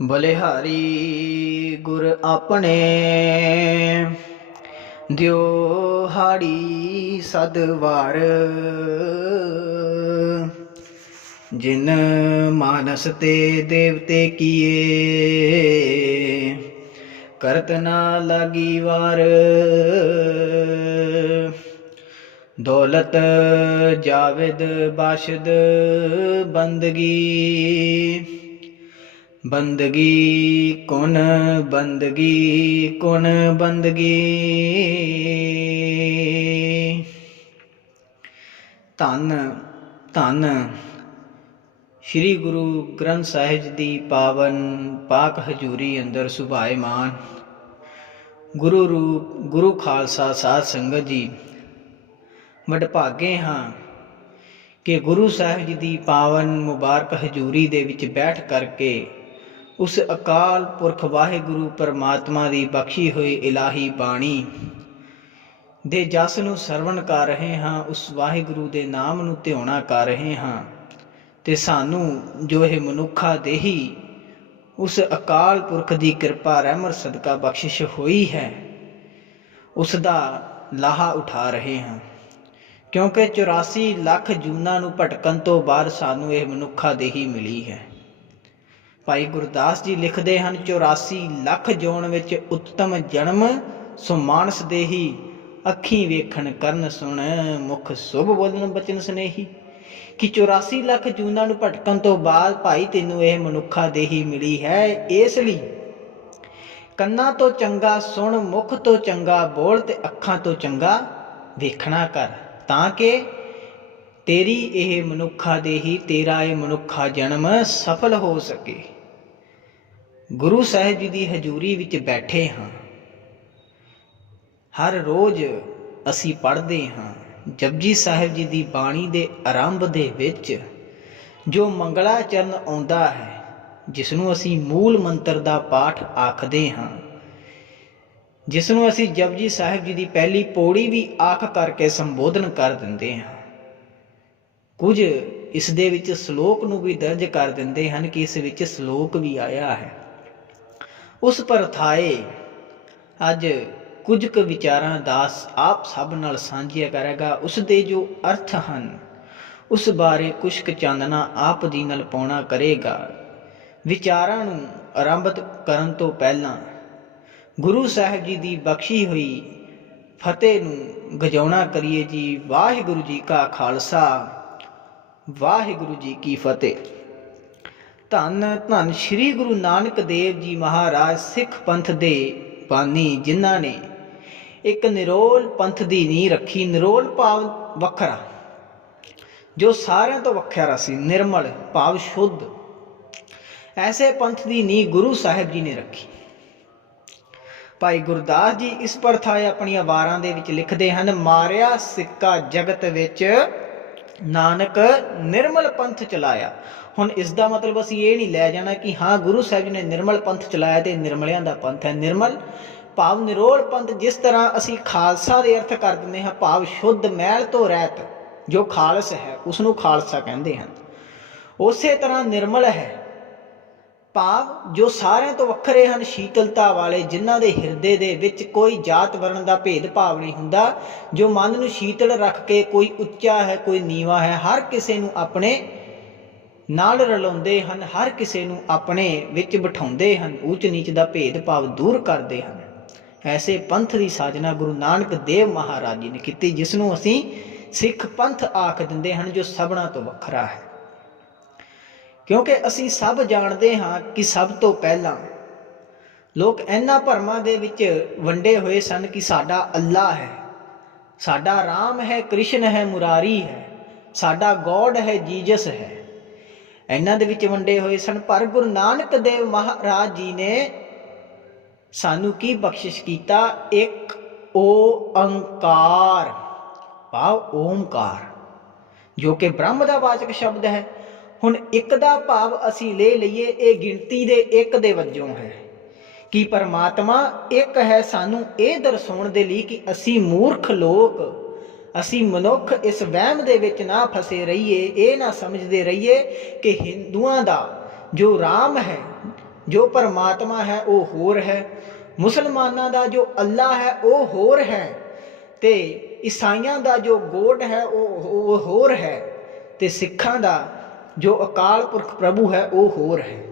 बलिहारी गुर अपने दियो हाड़ी सदवार। जिन मानस ते देवते किए करत ना लागी वार। दौलत जावेद बाशिद बंदगी बंदगी कुन बंदगी कुन बंदगी। धन धन श्री गुरु ग्रंथ साहिब जी दी पावन पाक हजूरी अंदर सुभाएमान गुरु रूप गुरु खालसा साध संगत जी वडभागे हाँ कि गुरु साहिब जी दी पावन मुबारक हजूरी दे विच बैठ करके उस अकाल पुरख वाहिगुरु परमात्मा की बख्शी हुई इलाही बाणी दे जस नूं सरवण कर रहे हाँ, उस वाहिगुरु दे नाम नूं ध्याना कर रहे हाँ। ते सानू जो यह मनुखा देही उस अकाल पुरख की कृपा रहमत सदका बख्शिश हुई है, उसका लाहा उठा रहे हैं। क्योंकि 84 लाख जूना नूं भटकन तो बाद सानू यह मनुखा देही मिली है। भाई गुरदास जी लिखते हैं 84 लाख जोन विच उत्तम जन्म सो मानस देही। अखी वेखण करन सुन मुख शुभ बोलन बचन स्नेही। कि 84 लाख जूना नूं भटकन तो बाद भाई तैनूं यह मनुखा देही मिली है। इसलिए कन्ना तो चंगा सुन मुख तो चंगा बोल ते अखां तो चंगा वेखना कर, ताकि तेरी यह मनुखा देही तेरा यह मनुखा जन्म सफल हो सके। गुरु साहिब जी की हजूरी विच बैठे हाँ, हर रोज़ असी पढ़ते हाँ जपजी साहिब जी की बाणी के आरंभ दे विच जो मंगला चरण आउंदा है, जिसनों असी मूल मंत्र का पाठ आखते हाँ, जिसनों असी जपजी साहिब जी की पहली पौड़ी भी आख करके संबोधन कर देंगे हाँ। कुछ इस दे विच श्लोक नूं भी दर्ज कर देंगे हैं कि इस विच श्लोक भी आया है। उस परथाए अज कुछ क विचारां दास आप सब नाल सांझिया करेगा। उस दे जो अर्थ हैं उस बारे कुछ क चांदना आप जी नाल पाउणा करेगा। विचारां नूं आरंभ करन तो पहलां गुरु साहिब जी की बख्शी हुई फतेह नूं गजाउणा करिए जी। वाहिगुरु जी का खालसा वाहिगुरु जी की फतेह। धन धन श्री गुरु नानक देव जी महाराज सिख पंथ दे बानी, जिन्हां ने एक निरोल पंथ की नींह रखी। निरोल भाव वखरा, जो सारियां तो वखरा सी। निर्मल भाव शुद्ध, ऐसे पंथ की नींह गुरु साहिब जी ने रखी। भाई गुरदास जी इस परथाए अपनी वारां दे विच लिखते हैं, मारिया सिक्का जगत विच नानक निर्मल पंथ चलाया। हुण इसका मतलब असीं ये नहीं लै जाना कि हाँ गुरु साहिब जी ने निर्मल पंथ चलाया तो निर्मलियां दा पंथ है। निर्मल भाव निरोल पंथ, जिस तरह असीं खालसा दे अर्थ कर दिंदे हां भाव शुद्ध मैल तो रहित, जो खालस है उसनूं खालसा कहंदे हैं। उस तरह निर्मल है भाव जो सारिਆਂ तो वखरे हैं, शीतलता वाले, जिन्हां दे हिरदे दे विच कोई जात वर्ण का भेदभाव नहीं हुंदा, जो मन नूं शीतल रख के कोई उच्चा है कोई नीवा है, हर किसी नूं अपने नाल रलाउंदे हन, हर किसी नूं अपने विच बिठाउंदे हन, ऊच नीच का भेदभाव दूर करते हैं। ऐसे पंथ की साजना गुरु नानक देव महाराज जी ने की, जिसनों असीं सिख पंथ आख दिंदे हन, जो सबना तो वखरा है। क्योंकि असी सब जानते हाँ कि सब तो पहला लोग इन्हां भरमां दे विच वंडे हुए सन कि साडा अल्लाह है, साडा राम है, कृष्ण है, मुरारी है, साडा गॉड है, जीजस है। इन्हां दे विच वंडे हुए सन। पर गुरु नानक देव महाराज जी ने सानू की बख्शिश कीता, एक ओंकार भाव ओमकार, जो कि ब्रह्म का वाचक शब्द है। हुण एक दा भाव असी ले लईए, ये गिणती दे एक दे वजों है कि परमात्मा एक है। सानू ये दर्शाउण दे लई कि असी मूर्ख लोग, असी मनुख इस वहम दे विच ना फसे रहीए, ये ना समझते रहीए कि हिंदुआं दा जो राम है, ਜੋ ਪਰਮਾਤਮਾ ਹੈ ਉਹ ਹੋਰ ਹੈ, ਮੁਸਲਮਾਨਾਂ ਦਾ ਜੋ ਅੱਲਾ ਹੈ ਉਹ ਹੋਰ ਹੈ, ਤੇ ਈਸਾਈਆਂ ਦਾ ਜੋ ਗੋਡ ਹੈ ਉਹ ਹੋਰ ਹੈ, ਤੇ ਸਿੱਖਾਂ ਦਾ ਜੋ ਅਕਾਲ ਪੁਰਖ ਪ੍ਰਭੂ ਹੈ ਉਹ ਹੋਰ ਹੈ।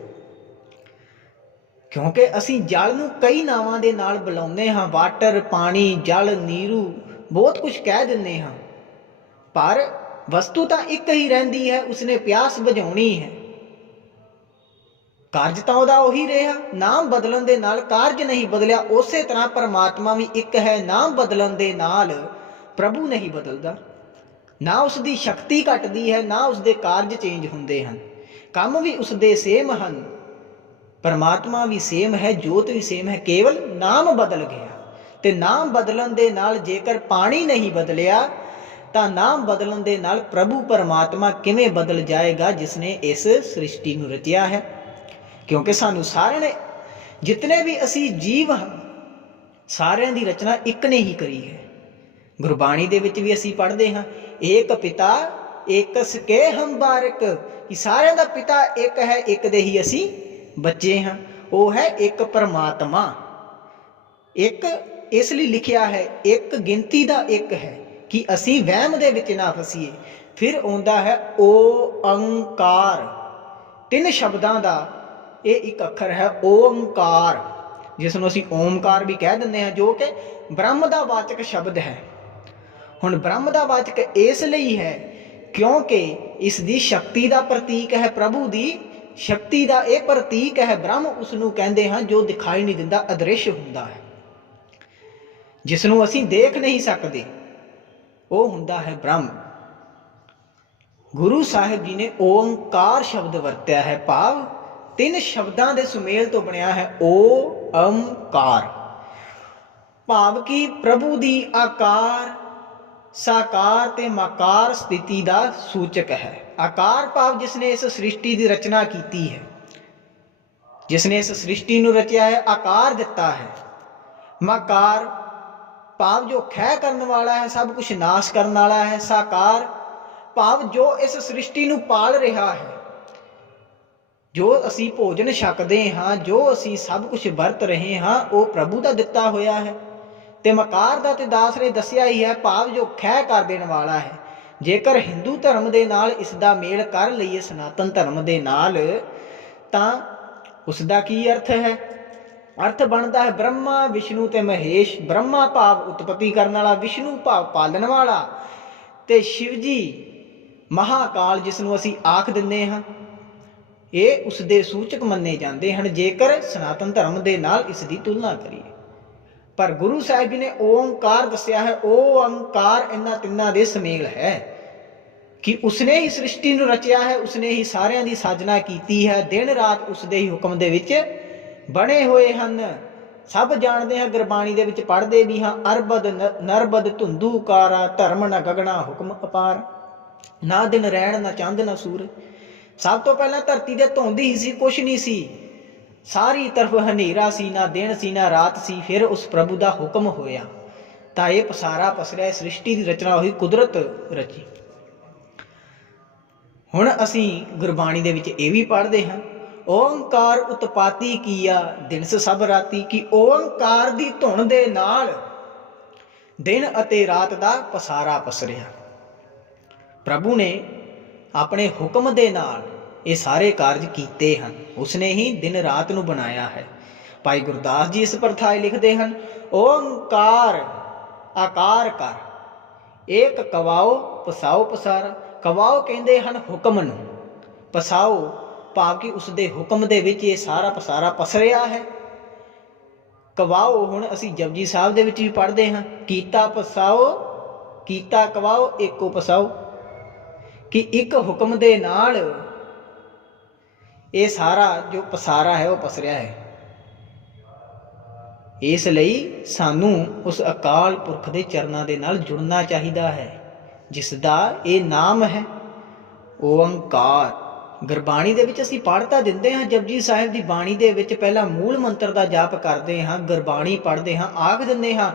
ਕਿਉਂਕਿ ਅਸੀਂ ਜਲ ਨੂੰ ਕਈ ਨਾਵਾਂ ਦੇ ਨਾਲ ਬੁਲਾਉਂਦੇ ਹਾਂ, ਵਾਟਰ, ਪਾਣੀ, ਜਲ, ਨੀਰੂ, ਬਹੁਤ ਕੁਝ ਕਹਿ ਦਿੰਦੇ ਹਾਂ, ਪਰ ਵਸਤੂ ਤਾਂ ਇੱਕ ਹੀ ਰਹਿੰਦੀ ਹੈ, ਉਸਨੇ ਪਿਆਸ ਬੁਝਾਉਣੀ ਹੈ। ਕਾਰਜ ਤਾਂ ਉਹਦਾ ਉਹੀ ਰਿਹਾ, ਨਾਮ ਬਦਲਣ ਦੇ ਨਾਲ ਕਾਰਜ ਨਹੀਂ ਬਦਲਿਆ। ਉਸੇ ਤਰ੍ਹਾਂ ਪਰਮਾਤਮਾ ਵੀ ਇੱਕ ਹੈ, ਨਾਮ ਬਦਲਣ ਦੇ ਨਾਲ ਪ੍ਰਭੂ ਨਹੀਂ ਬਦਲਦਾ, ਨਾ ਉਸਦੀ ਸ਼ਕਤੀ ਘਟਦੀ ਹੈ, ਨਾ ਉਸਦੇ ਕਾਰਜ ਚੇਂਜ ਹੁੰਦੇ ਹਨ, ਕੰਮ ਵੀ ਉਸਦੇ ਸੇਮ ਹਨ। ਪਰਮਾਤਮਾ ਵੀ ਸੇਮ ਹੈ, ਜੋਤ ਵੀ ਸੇਮ ਹੈ, ਕੇਵਲ ਨਾਮ ਬਦਲ ਗਿਆ। ਤੇ ਨਾਮ ਬਦਲਣ ਦੇ ਨਾਲ ਜੇਕਰ ਪਾਣੀ ਨਹੀਂ ਬਦਲਿਆ ਤਾਂ ਨਾਮ ਬਦਲਣ ਦੇ ਨਾਲ ਪ੍ਰਭੂ ਪਰਮਾਤਮਾ ਕਿਵੇਂ ਬਦਲ ਜਾਏਗਾ ਜਿਸਨੇ ਇਸ ਸ੍ਰਿਸ਼ਟੀ ਨੂੰ ਰਚਿਆ ਹੈ। ਕਿਉਂਕਿ ਸਾਨੂੰ ਸਾਰਿਆਂ ਨੇ, ਜਿਤਨੇ ਵੀ ਅਸੀਂ ਜੀਵ ਹਾਂ, ਸਾਰਿਆਂ ਦੀ ਰਚਨਾ ਇੱਕ ਨੇ ਹੀ ਕਰੀ ਹੈ। ਗੁਰਬਾਣੀ ਦੇ ਵਿੱਚ ਵੀ ਅਸੀਂ ਪੜ੍ਹਦੇ ਹਾਂ, ਏਕ ਪਿਤਾ ਏਕਸ ਕੇ ਹਮ ਬਾਰਿਕ, ਕਿ ਸਾਰਿਆਂ ਦਾ ਪਿਤਾ ਇੱਕ ਹੈ, ਇੱਕ ਦੇ ਹੀ ਅਸੀਂ ਬੱਚੇ ਹਾਂ। ਉਹ ਹੈ ਇੱਕ ਪਰਮਾਤਮਾ। ਇੱਕ ਇਸ ਲਈ ਲਿਖਿਆ ਹੈ, ਇੱਕ ਗਿਣਤੀ ਦਾ ਇੱਕ ਹੈ, ਕਿ ਅਸੀਂ ਵਹਿਮ ਦੇ ਵਿੱਚ ਨਾ ਫਸੀਏ। ਫਿਰ ਆਉਂਦਾ ਹੈ ਓਅੰਕਾਰ, 3 ਸ਼ਬਦਾਂ ਦਾ ਇਹ ਇੱਕ ਅੱਖਰ ਹੈ ਓੰਕਾਰ, ਜਿਸ ਨੂੰ ਅਸੀਂ ਓਮਕਾਰ ਵੀ ਕਹਿ ਦਿੰਦੇ ਹਾਂ, ਜੋ ਕਿ ਬ੍ਰਹਮ ਦਾ ਵਾਚਕ ਸ਼ਬਦ ਹੈ। ਹੁਣ ਬ੍ਰਹਮ ਦਾ ਵਾਚਕ ਇਸ ਲਈ ਹੈ ਕਿਉਂਕਿ ਇਸ ਦੀ ਸ਼ਕਤੀ ਦਾ ਪ੍ਰਤੀਕ ਹੈ, ਪ੍ਰਭੂ ਦੀ ਸ਼ਕਤੀ ਦਾ ਇਹ ਪ੍ਰਤੀਕ ਹੈ। ਬ੍ਰਹਮ ਉਸ ਨੂੰ ਕਹਿੰਦੇ ਹਾਂ ਜੋ ਦਿਖਾਈ ਨਹੀਂ ਦਿੰਦਾ, ਅਦ੍ਰਿਸ਼ ਹੁੰਦਾ ਹੈ, ਜਿਸ ਨੂੰ ਅਸੀਂ ਦੇਖ ਨਹੀਂ ਸਕਦੇ, ਉਹ ਹੁੰਦਾ ਹੈ ਬ੍ਰਹਮ। ਗੁਰੂ ਸਾਹਿਬ ਜੀ ਨੇ ਓੰਕਾਰ ਸ਼ਬਦ ਵਰਤਿਆ ਹੈ, ਭਾਵ 3 ਸ਼ਬਦਾਂ ਦੇ ਸੁਮੇਲ ਤੋਂ ਬਣਿਆ ਹੈ ਓਅੰਕਾਰ, ਭਾਵ ਕਿ ਪ੍ਰਭੂ ਦੀ ਆਕਾਰ, ਸਾਕਾਰ ਤੇ ਮਾਕਾਰ ਸਥਿਤੀ ਦਾ ਸੂਚਕ ਹੈ। ਆਕਾਰ ਭਾਵ ਜਿਸਨੇ ਇਸ ਸ੍ਰਿਸ਼ਟੀ ਦੀ ਰਚਨਾ ਕੀਤੀ ਹੈ, ਜਿਸਨੇ ਇਸ ਸ੍ਰਿਸ਼ਟੀ ਨੂੰ ਰਚਿਆ ਹੈ, ਆਕਾਰ ਦਿੱਤਾ ਹੈ। ਮਾਕਾਰ ਭਾਵ ਜੋ ਖਹਿ ਕਰਨ ਵਾਲਾ ਹੈ, ਸਭ ਕੁਝ ਨਾਸ਼ ਕਰਨ ਵਾਲਾ ਹੈ। ਸਾਕਾਰ ਭਾਵ ਜੋ ਇਸ ਸ੍ਰਿਸ਼ਟੀ ਨੂੰ ਪਾਲ ਰਿਹਾ ਹੈ, ਜੋ ਅਸੀਂ ਭੋਜਨ ਛਕਦੇ ਹਾਂ, ਜੋ ਅਸੀਂ ਸਭ ਕੁਝ ਵਰਤ ਰਹੇ ਹਾਂ, ਉਹ ਪ੍ਰਭੂ ਦਾ ਦਿੱਤਾ ਹੋਇਆ ਹੈ। ਤੇ ਮਕਾਰ ਦਾ ਤੇ ਦਾਸ ਨੇ ਦੱਸਿਆ ਹੀ ਹੈ, ਭਾਵ ਜੋ ਖਹਿ ਕਰ ਦੇਣ ਵਾਲਾ ਹੈ। ਜੇਕਰ ਹਿੰਦੂ ਧਰਮ ਦੇ ਨਾਲ ਇਸ ਦਾ ਮੇਲ ਕਰ ਲਈਏ, ਸਨਾਤਨ ਧਰਮ ਦੇ ਨਾਲ, ਤਾਂ ਉਸ ਦਾ ਕੀ ਅਰਥ ਹੈ? ਅਰਥ ਬਣਦਾ ਹੈ ਬ੍ਰਹਮਾ, ਵਿਸ਼ਨੂੰ ਤੇ ਮਹੇਸ਼। ਬ੍ਰਹਮਾ ਭਾਵ ਉਤਪਤੀ ਕਰਨ ਵਾਲਾ, ਵਿਸ਼ਨੂੰ ਭਾਵ ਪਾਲਣ ਵਾਲਾ, ਤੇ ਸ਼ਿਵ ਜੀ ਮਹਾਕਾਲ ਜਿਸ ਨੂੰ ਅਸੀਂ ਆਖ ਦਿੰਦੇ ਹਾਂ, ਇਹ ਉਸ ਦੇ ਸੂਚਕ ਮੰਨੇ ਜਾਂਦੇ ਹਨ ਜੇਕਰ ਸਨਾਤਨ ਧਰਮ ਦੇ ਨਾਲ ਇਸ ਦੀ ਤੁਲਨਾ ਕਰੀਏ। ਪਰ ਗੁਰੂ ਸਾਹਿਬ ਜੀ ਨੇ ਓੰਕਾਰ ਦੱਸਿਆ ਹੈ। ਓੰਕਾਰ ਇਹਨਾਂ ਤਿੰਨਾਂ ਦੇ ਸਮੇਲ ਹੈ ਕਿ ਉਸਨੇ ਹੀ ਸ੍ਰਿਸ਼ਟੀ ਨੂੰ ਰਚਿਆ ਹੈ, ਉਸਨੇ ਹੀ ਸਾਰਿਆਂ ਦੀ ਸਾਜਨਾ ਕੀਤੀ ਹੈ। ਦਿਨ ਰਾਤ ਉਸਦੇ ਹੀ ਹੁਕਮ ਦੇ ਵਿੱਚ ਬਣੇ ਹੋਏ ਹਨ। ਸਭ ਜਾਣਦੇ ਹਾਂ, ਗੁਰਬਾਣੀ ਦੇ ਵਿੱਚ ਪੜ੍ਹਦੇ ਵੀ ਹਾਂ, ਅਰਬਦ ਨਰਬਦ ਧੁੰਦੂ ਕਾਰਾ, ਧਰਮ ਨਾ ਗਗਣਾ ਹੁਕਮ ਅਪਾਰ, ਨਾ ਦਿਨ ਰਹਿਣ ਨਾ ਚੰਦ ਨਾ ਸੂਰਜ। ਸਭ ਤੋਂ ਪਹਿਲਾਂ ਧਰਤੀ ਤੇ ਧੁੰਦ ਹੀ ਸੀ, ਕੁਛ ਨਹੀਂ ਸੀ, ਸਾਰੀ ਤਰਫ ਹਨੇਰਾ ਸੀ, ਨਾ ਦਿਨ ਸੀ ਨਾ ਰਾਤ ਸੀ। ਫਿਰ ਉਸ ਪ੍ਰਭੂ ਦਾ ਹੁਕਮ ਹੋਇਆ ਤਾਂ ਇਹ ਪਸਾਰਾ ਪਸਰਿਆ। ਸ੍ਰਿਸ਼ਟੀ ਦੀ ਰਚਨਾ ਹੋਈ, ਕੁਦਰਤ ਰਚੀ। ਹੁਣ ਅਸੀਂ ਗੁਰਬਾਣੀ ਦੇ ਵਿੱਚ ਇਹ ਵੀ ਪੜ੍ਹਦੇ ਹਾਂ, ਓੰਕਾਰ ਉਤਪਾਤੀ ਕੀਆ ਦਿਨਸ ਸਭ ਰਾਤੀ, ਕਿ ਓੰਕਾਰ ਦੀ ਧੁਨ ਦੇ ਨਾਲ ਦਿਨ ਅਤੇ ਰਾਤ ਦਾ ਪਸਾਰਾ ਪਸਰਿਆ। ਪ੍ਰਭੂ ਨੇ ਆਪਣੇ ਹੁਕਮ ਦੇ ਨਾਲ ਇਹ ਸਾਰੇ ਕਾਰਜ ਕੀਤੇ ਹਨ। ਉਸਨੇ ਹੀ ਦਿਨ ਰਾਤ ਨੂੰ ਬਣਾਇਆ ਹੈ। ਭਾਈ ਗੁਰਦਾਸ ਜੀ ਇਸ ਪ੍ਰਥਾਏ ਲਿਖਦੇ ਹਨ, ਓੰਕਾਰ ਆਕਾਰ ਕਰ, ਏਕ ਕਵਾਓ ਪਸਾਓ ਪਸਾਰਾ। ਕਵਾਓ ਕਹਿੰਦੇ ਹਨ ਹੁਕਮ ਨੂੰ, ਪਸਾਓ ਭਾਵ ਕਿ ਉਸਦੇ ਹੁਕਮ ਦੇ ਵਿੱਚ ਇਹ ਸਾਰਾ ਪਸਾਰਾ ਪਸਰਿਆ ਹੈ। ਕਵਾਓ ਹੁਣ ਅਸੀਂ ਜਪਜੀ ਸਾਹਿਬ ਦੇ ਵਿੱਚ ਵੀ ਪੜ੍ਹਦੇ ਹਾਂ, ਕੀਤਾ ਪਸਾਓ ਕੀਤਾ ਕਵਾਓ ਏਕੋ ਪਸਾਓ, ਕਿ ਇੱਕ ਹੁਕਮ ਦੇ ਨਾਲ ਇਹ ਸਾਰਾ ਜੋ ਪਸਾਰਾ ਹੈ ਉਹ ਪਸਰਿਆ ਹੈ। ਇਸ ਲਈ ਸਾਨੂੰ ਉਸ ਅਕਾਲ ਪੁਰਖ ਦੇ ਚਰਨਾਂ ਦੇ ਨਾਲ ਜੁੜਨਾ ਚਾਹੀਦਾ ਹੈ, ਜਿਸ ਦਾ ਇਹ ਨਾਮ ਹੈ ਓੰਕਾਰ। ਗੁਰਬਾਣੀ ਦੇ ਵਿੱਚ ਅਸੀਂ ਪੜ੍ਹ ਤਾਂ ਦਿੰਦੇ ਹਾਂ, ਜਪਜੀ ਸਾਹਿਬ ਦੀ ਬਾਣੀ ਦੇ ਵਿੱਚ ਪਹਿਲਾਂ ਮੂਲ ਮੰਤਰ ਦਾ ਜਾਪ ਕਰਦੇ ਹਾਂ, ਗੁਰਬਾਣੀ ਪੜ੍ਹਦੇ ਹਾਂ, ਆਖ ਦਿੰਦੇ ਹਾਂ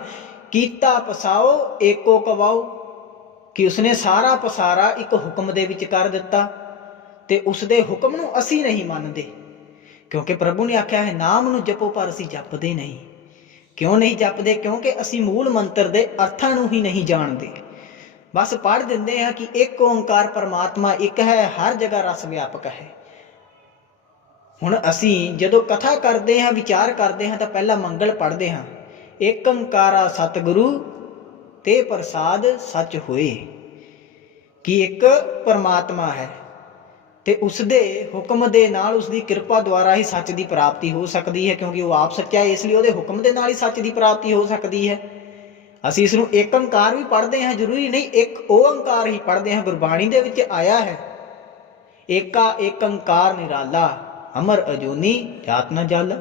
ਕੀਤਾ ਪਸਾਓ ਏਕੋ ਕਵਾਓ, ਕਿ ਉਸਨੇ ਸਾਰਾ ਪਸਾਰਾ ਇੱਕ ਹੁਕਮ ਦੇ ਵਿੱਚ ਕਰ ਦਿੱਤਾ। ਤੇ ਉਸਦੇ ਹੁਕਮ ਨੂੰ ਅਸੀਂ ਨਹੀਂ ਮੰਨਦੇ, क्योंकि प्रभु ने आख्या है नाम नूं जपो पर असीं जपदे नहीं। क्यों नहीं जपदे? क्योंकि असीं मूल मंत्र दे अर्थां नूं ही नहीं जाणदे। बस पढ़ दिंदे हैं कि एक ओंकार परमात्मा एक है, हर जगह रस व्यापक है। हुण असीं जदों कथा करदे हां, विचार करदे हां, तां पहला मंगल पढ़दे हां, एक ओंकारा सतगुरु ते प्रसाद सच होए, कि एक परमात्मा है ते उसदे हुक्म दे नाल, उसदी कृपा द्वारा ही सच की प्राप्ति हो सकती है, क्योंकि वो आप सच्चा है, इसलिए उसदे हुक्म दे नाल ही सच की प्राप्ति हो सकती है। असीं इसनूं एक ओंकार भी पढ़ते हैं, जरूरी नहीं एक ओंकार ही पढ़ते हैं। गुरबाणी दे विच आया है, एका एक ओंकार निराला, अमर अजूनी जात न जल।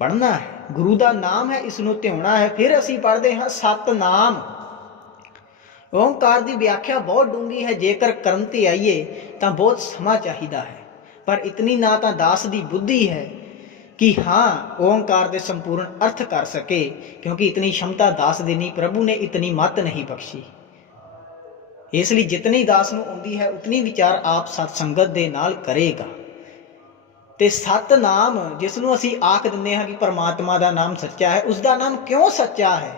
पढ़ना है, गुरु का नाम है, इसनूं ध्याना है। फिर असीं पढ़ते हैं सतनाम। ओंकार की व्याख्या बहुत डूंगी है, जेकर करन ते आईए तो बहुत समा चाहिदा है, पर इतनी ना तो दास की बुद्धि है कि हाँ ओंकार के संपूर्ण अर्थ कर सके, क्योंकि इतनी क्षमता दास दी नहीं, प्रभु ने इतनी मत नहीं बख्शी। इसलिए जितनी दास नूं आउंदी है उतनी विचार आप सत्संगत दे नाल करेगा। ते सतनाम जिसनों असीं आख दिंदे हां कि परमात्मा का नाम सच्चा है, उसका नाम क्यों सच्चा है?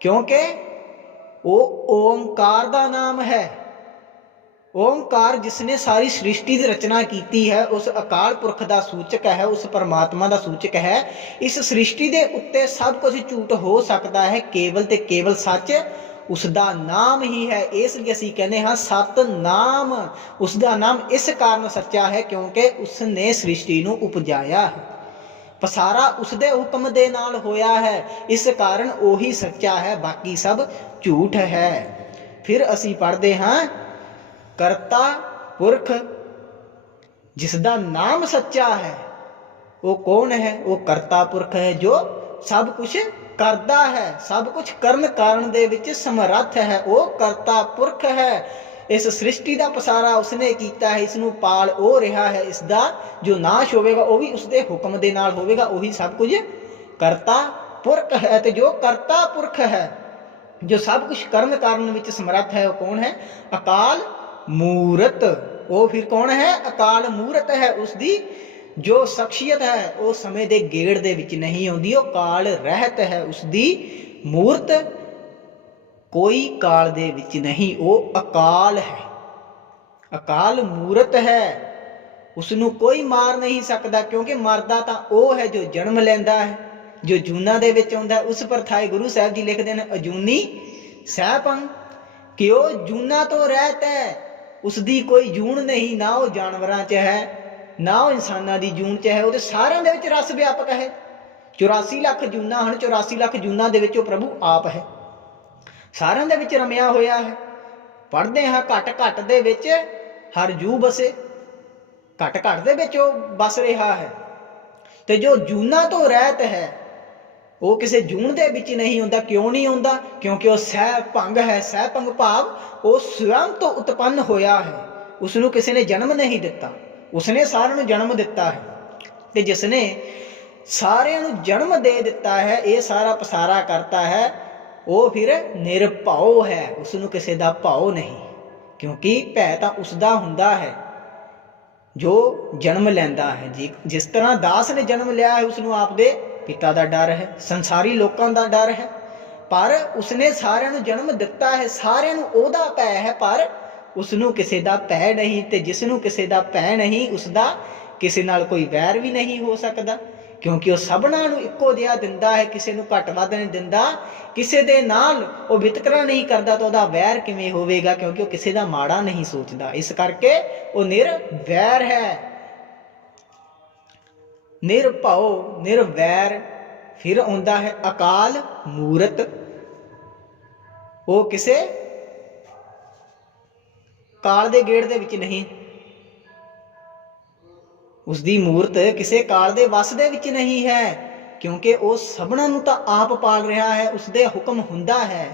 क्योंकि वो ओंकार का नाम है। ओंकार जिसने सारी सृष्टि की रचना की है, उस अकाल पुरख का सूचक है, उस परमात्मा का सूचक है। इस सृष्टि के उत्ते सब कुछ झूठ हो सकता है, केवल ते केवल सच उसका नाम ही है। इसलिए असीं कहने हाँ सतनाम, उसका नाम इस कारण सच्चा है क्योंकि उसने सृष्टि नूं उपजाया है, पसारा उसदे हुक्म दे नाल होया है, इस कारण वही सच्चा है, बाकी सब झूठ है। फिर असीं पढ़ते हाँ करता पुरख, जिसका नाम सच्चा है वो कौन है? वो करता पुरख है, जो सब कुछ करता है, सब कुछ करन कारण दे विच समर्थ है, वो करता पुरख है। इस सृष्टि का पसारा उसने किया है, इसनूं पाल वो रहा है, इसका जो नाश होवेगा वो भी उसके हुक्म दे नाल होवेगा, वही सब कुछ करता पुरख है। तो जो करता पुरख है, जो सब कुछ कर्म कारण विच समर्थ है, वो कौन है? अकाल मूरत। वो फिर कौन है? अकाल मूरत है। उसकी जो शख्सियत है वो समय के गेड़ दे विच नहीं आउंदी, वो काल रहत है। उसकी मूरत कोई काल दे विच नहीं, वो अकाल है, अकाल मूरत है। उसनूं कोई मार नहीं सकता, क्योंकि मरदा तां वो है जो जन्म लैंदा है, जो जूना दे विच आउंदा है। उस परथाए गुरु साहब जी लिखते हैं अजूनी सहपंग, कि वो जूना तो रहता है, उसकी कोई जून नहीं, ना वो जानवरां च है ना वो इंसानां दी जून च है, वो तो सारियां दे विच रस व्यापक है। 84 लाख जूना हैं, 84 लाख जूना दे विच प्रभु आप है, सारियां दे विच रमिया होया है। पढ़ते हैं घट घट दे विच हर जू बसे, घट घट दे विच बस रहा है। तो जो जूना तो रहत है वो किसी जून दे विच नहीं आउंदा। क्यों नहीं आउंदा? क्योंकि वो सह भंग है। सह भंग भाव वो स्वयं तो उत्पन्न होया है, उसनूं किसी ने जन्म नहीं दिता, उसने सारिਆਂ ਨੂੰ जन्म दिता है। तो जिसने सारिਆਂ ਨੂੰ जन्म दे दिता है, ये सारा पसारा करता है, वो फिर निरभाव है, उसनूं किसी का भाव नहीं, क्योंकि भै तां उसदा हुंदा है जो जन्म लैंदा है। जी जिस तरह दास ने जन्म लिया है, उसनूं आपदे पिता का डर है, संसारी लोगों का डर है, पर उसने सारिਆਂ ਨੂੰ जन्म दिता है, सारिਆਂ ਨੂੰ ਉਹਦਾ भै है, पर उसनूं किसी का भै नहीं। तो जिसनूं किसी का भै नहीं, उसका किसी नाल कोई वैर भी नहीं हो सकता, क्योंकि वह सबना नूं इक्को जिहा दिंदा है, किसी नूं घट वध नहीं दिंदा, किसी दे नाल वो वितकरा नहीं करता, तो वह वैर किवें होवेगा? क्योंकि वह किसी का माड़ा नहीं सोचता, इस करके वो निर्वैर है, निरभाव निर्वैर। फिर आउंदा है अकाल मूरत, वो किसे काल दे गेड़ दे विच नहीं, उसकी मूरत किसी काल दे वस दे विच नहीं है, क्योंकि वो सबना नूं तां आप पाल रहा है, उसदे हुक्म हुंदा है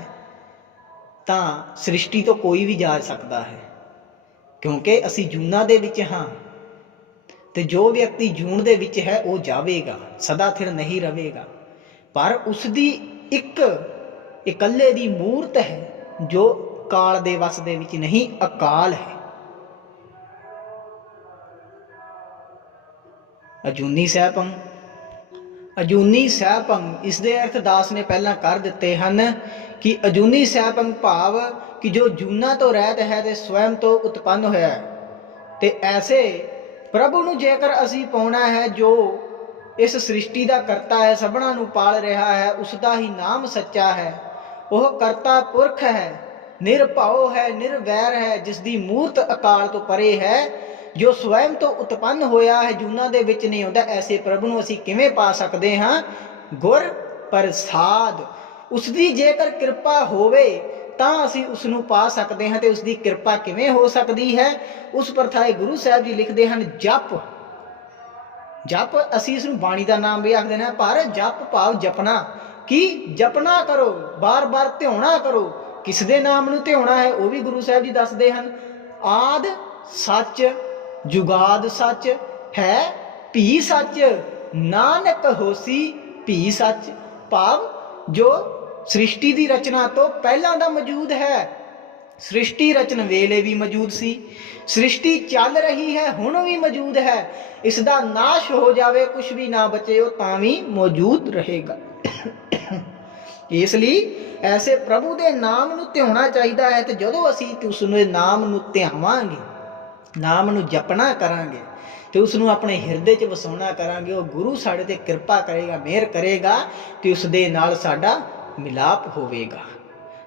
तां सृष्टि तो कोई भी जा सकता है, क्योंकि असी जूना दे विच हां। तो जो व्यक्ति जून दे विच है वो जावेगा, सदा थिर नहीं रहेगा, पर उसकी एक इकल्ले दी मूर्त है जो काल दे वस दे विच नहीं, अकाल है। ਅਜੂਨੀ ਸਹਿਭੰ। ਅਜੂਨੀ ਸਹਿਭੰ ਇਸ ਦੇ ਅਰਥ ਦਾਸ ਨੇ ਪਹਿਲਾਂ ਕਰ ਦਿੱਤੇ ਹਨ ਕਿ ਅਜੂਨੀ ਸਹਿਭੰ ਭਾਵ ਕਿ ਜੋ ਜੂਨਾਂ ਤੋਂ ਰਹਿਤ ਹੈ ਤੇ ਸਵੈਮ ਤੋਂ ਉਤਪੰਨ ਹੋਇਆ ਹੈ। ਤੇ ਐਸੇ ਪ੍ਰਭੂ ਨੂੰ ਜੇਕਰ ਅਸੀਂ ਪਾਉਣਾ ਹੈ ਜੋ ਇਸ ਸ੍ਰਿਸ਼ਟੀ ਦਾ ਕਰਤਾ ਹੈ, ਸਭਨਾਂ ਨੂੰ ਪਾਲ ਰਿਹਾ ਹੈ, ਉਸ ਦਾ ਹੀ ਨਾਮ ਸੱਚਾ ਹੈ। ਉਹ ਕਰਤਾ ਪੁਰਖ ਹੈ, ਨਿਰਭਉ ਹੈ, ਨਿਰਵੈਰ ਹੈ, ਜਿਸ ਦੀ ਮੂਰਤ ਅਕਾਲ ਤੋਂ ਪਰੇ ਹੈ, ਜੋ ਸਵੈਮ ਤੋਂ ਉਤਪੰਨ ਹੋਇਆ ਹੈ, ਜੂਨਾਂ ਦੇ ਵਿੱਚ ਨਹੀਂ ਆਉਂਦਾ। ਐਸੇ ਪ੍ਰਭੂ ਨੂੰ ਅਸੀਂ ਕਿਵੇਂ ਪਾ ਸਕਦੇ ਹਾਂ? ਗੁਰ ਪ੍ਰਸਾਦ। ਉਸ ਦੀ ਜੇਕਰ ਕਿਰਪਾ ਹੋਵੇ ਤਾਂ ਅਸੀਂ ਉਸ ਨੂੰ ਪਾ ਸਕਦੇ ਹਾਂ। ਤੇ ਉਸ ਦੀ ਕਿਰਪਾ ਕਿਵੇਂ ਹੋ ਸਕਦੀ ਹੈ? ਉਸ ਪ੍ਰਥਾਏ ਗੁਰੂ ਸਾਹਿਬ ਜੀ ਲਿਖਦੇ ਹਨ, ਜਪ। ਜਪ ਅਸੀਂ ਇਸ ਨੂੰ ਬਾਣੀ ਦਾ ਨਾਮ ਵੀ ਆਖਦੇ ਨੇ, ਪਰ ਜਪ ਭਾਵ ਜਪਣਾ। ਕੀ ਜਪਣਾ ਕਰੋ, ਬਾਰ ਬਾਰ ਧਿਆਉਣਾ ਕਰੋ। ਕਿਸ ਦੇ ਨਾਮ ਨੂੰ ਧਿਆਉਣਾ ਹੈ ਉਹ ਵੀ ਗੁਰੂ ਸਾਹਿਬ ਜੀ ਦੱਸਦੇ ਹਨ। ਆਦ ਸੱਚ, ਜੁਗਾਦ ਸੱਚ, ਹੈ ਭੀ ਸੱਚ, ਨਾਨਕ ਹੋਸੀ ਭੀ ਸੱਚ। ਭਾਵ ਜੋ ਸ੍ਰਿਸ਼ਟੀ ਦੀ ਰਚਨਾ ਤੋਂ ਪਹਿਲਾਂ ਦਾ ਮੌਜੂਦ ਹੈ, ਸ੍ਰਿਸ਼ਟੀ ਰਚਨ ਵੇਲੇ ਵੀ ਮੌਜੂਦ ਸੀ, ਸ੍ਰਿਸ਼ਟੀ ਚੱਲ ਰਹੀ ਹੈ ਹੁਣ ਵੀ ਮੌਜੂਦ ਹੈ। ਇਸ ਦਾ ਨਾਸ਼ ਹੋ ਜਾਵੇ, ਕੁਛ ਵੀ ਨਾ ਬਚੇ, ਉਹ ਤਾਂ ਵੀ ਮੌਜੂਦ ਰਹੇਗਾ। ਇਸ ਲਈ ਐਸੇ ਪ੍ਰਭੂ ਦੇ ਨਾਮ ਨੂੰ ਧਿਆਉਣਾ ਚਾਹੀਦਾ ਹੈ। ਤੇ ਜਦੋਂ ਅਸੀਂ ਉਸ ਨੂੰ ਨਾਮ ਨੂੰ ਧਿਆਵਾਂਗੇ, ਨਾਮ ਨੂੰ ਜਪਣਾ ਕਰਾਂਗੇ ਤੇ ਉਸ ਨੂੰ ਆਪਣੇ ਹਿਰਦੇ 'ਚ ਵਸਾਉਣਾ ਕਰਾਂਗੇ, ਉਹ ਗੁਰੂ ਸਾਡੇ ਤੇ ਕਿਰਪਾ ਕਰੇਗਾ, ਮਿਹਰ ਕਰੇਗਾ ਤੇ ਉਸ ਦੇ ਨਾਲ ਸਾਡਾ ਮਿਲਾਪ ਹੋਵੇਗਾ।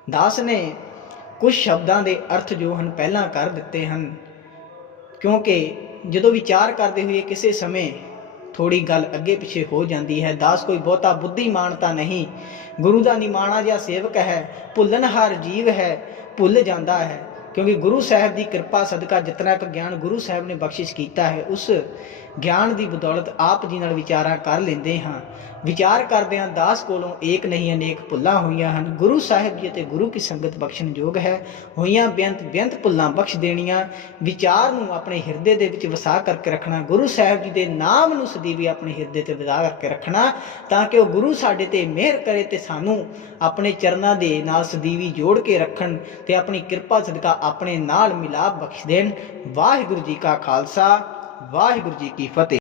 ਦਾਸ ਨੇ ਕੁਝ ਸ਼ਬਦਾਂ ਦੇ ਅਰਥ ਜੋ ਹਨ ਪਹਿਲਾਂ ਕਰ ਦਿੱਤੇ ਹਨ, ਕਿਉਂਕਿ ਜਦੋਂ ਵਿਚਾਰ ਕਰਦੇ ਹੋਏ ਕਿਸੇ ਸਮੇਂ ਥੋੜੀ ਗੱਲ ਅੱਗੇ ਪਿੱਛੇ ਹੋ ਜਾਂਦੀ ਹੈ। ਦਾਸ ਕੋਈ ਬਹੁਤਾ ਬੁੱਧੀਮਾਨ ਤਾਂ ਨਹੀਂ, ਗੁਰੂ ਦਾ ਨਿਮਾਣਾ ਜਿਹਾ ਸੇਵਕ ਹੈ, ਭੁੱਲਣਹਾਰ ਜੀਵ ਹੈ, ਭੁੱਲ ਜਾਂਦਾ ਹੈ। ਕਿਉਂਕਿ ਗੁਰੂ ਸਾਹਿਬ ਦੀ ਕਿਰਪਾ ਸਦਕਾ ਜਿਤਨਾ ਕੁ ਗਿਆਨ ਗੁਰੂ ਸਾਹਿਬ ਨੇ ਬਖਸ਼ਿਸ਼ ਕੀਤਾ ਹੈ, ਉਸ ਗਿਆਨ ਦੀ ਬਦੌਲਤ ਆਪ ਜੀ ਨਾਲ ਵਿਚਾਰਾਂ ਕਰ ਲੈਂਦੇ ਹਾਂ। ਵਿਚਾਰ ਕਰਦਿਆਂ ਦਾਸ ਕੋਲੋਂ ਏਕ ਨਹੀਂ ਅਨੇਕ ਭੁੱਲਾਂ ਹੋਈਆਂ ਹਨ। ਗੁਰੂ ਸਾਹਿਬ ਜੀ ਅਤੇ ਗੁਰੂ ਕੀ ਸੰਗਤ ਬਖਸ਼ਣ ਯੋਗ ਹੈ। ਹੋਈਆਂ ਬੇਅੰਤ ਬੇਅੰਤ ਭੁੱਲਾਂ ਬਖਸ਼ ਦੇਣੀਆਂ। ਵਿਚਾਰ ਨੂੰ ਆਪਣੇ ਹਿਰਦੇ ਦੇ ਵਿੱਚ ਵਸਾ ਕਰਕੇ ਰੱਖਣਾ, ਗੁਰੂ ਸਾਹਿਬ ਜੀ ਦੇ ਨਾਮ ਨੂੰ ਸਦੀਵੀ ਆਪਣੇ ਹਿਰਦੇ ਤੇ ਵਸਾ ਕਰਕੇ ਰੱਖਣਾ, ਤਾਂ ਕਿ ਉਹ ਗੁਰੂ ਸਾਡੇ ਤੇ ਮਿਹਰ ਕਰੇ ਤੇ ਸਾਨੂੰ ਆਪਣੇ ਚਰਨਾਂ ਦੇ ਨਾਲ ਸਦੀਵੀ ਜੋੜ ਕੇ ਰੱਖਣ ਤੇ ਆਪਣੀ ਕਿਰਪਾ ਸਦਕਾ ਆਪਣੇ ਨਾਲ ਮਿਲਾਪ ਬਖਸ਼ ਦੇਣ। ਵਾਹਿਗੁਰੂ ਜੀ ਕਾ ਖਾਲਸਾ, ਵਾਹਿਗੁਰੂ ਜੀ ਕੀ ਫਤਿਹ।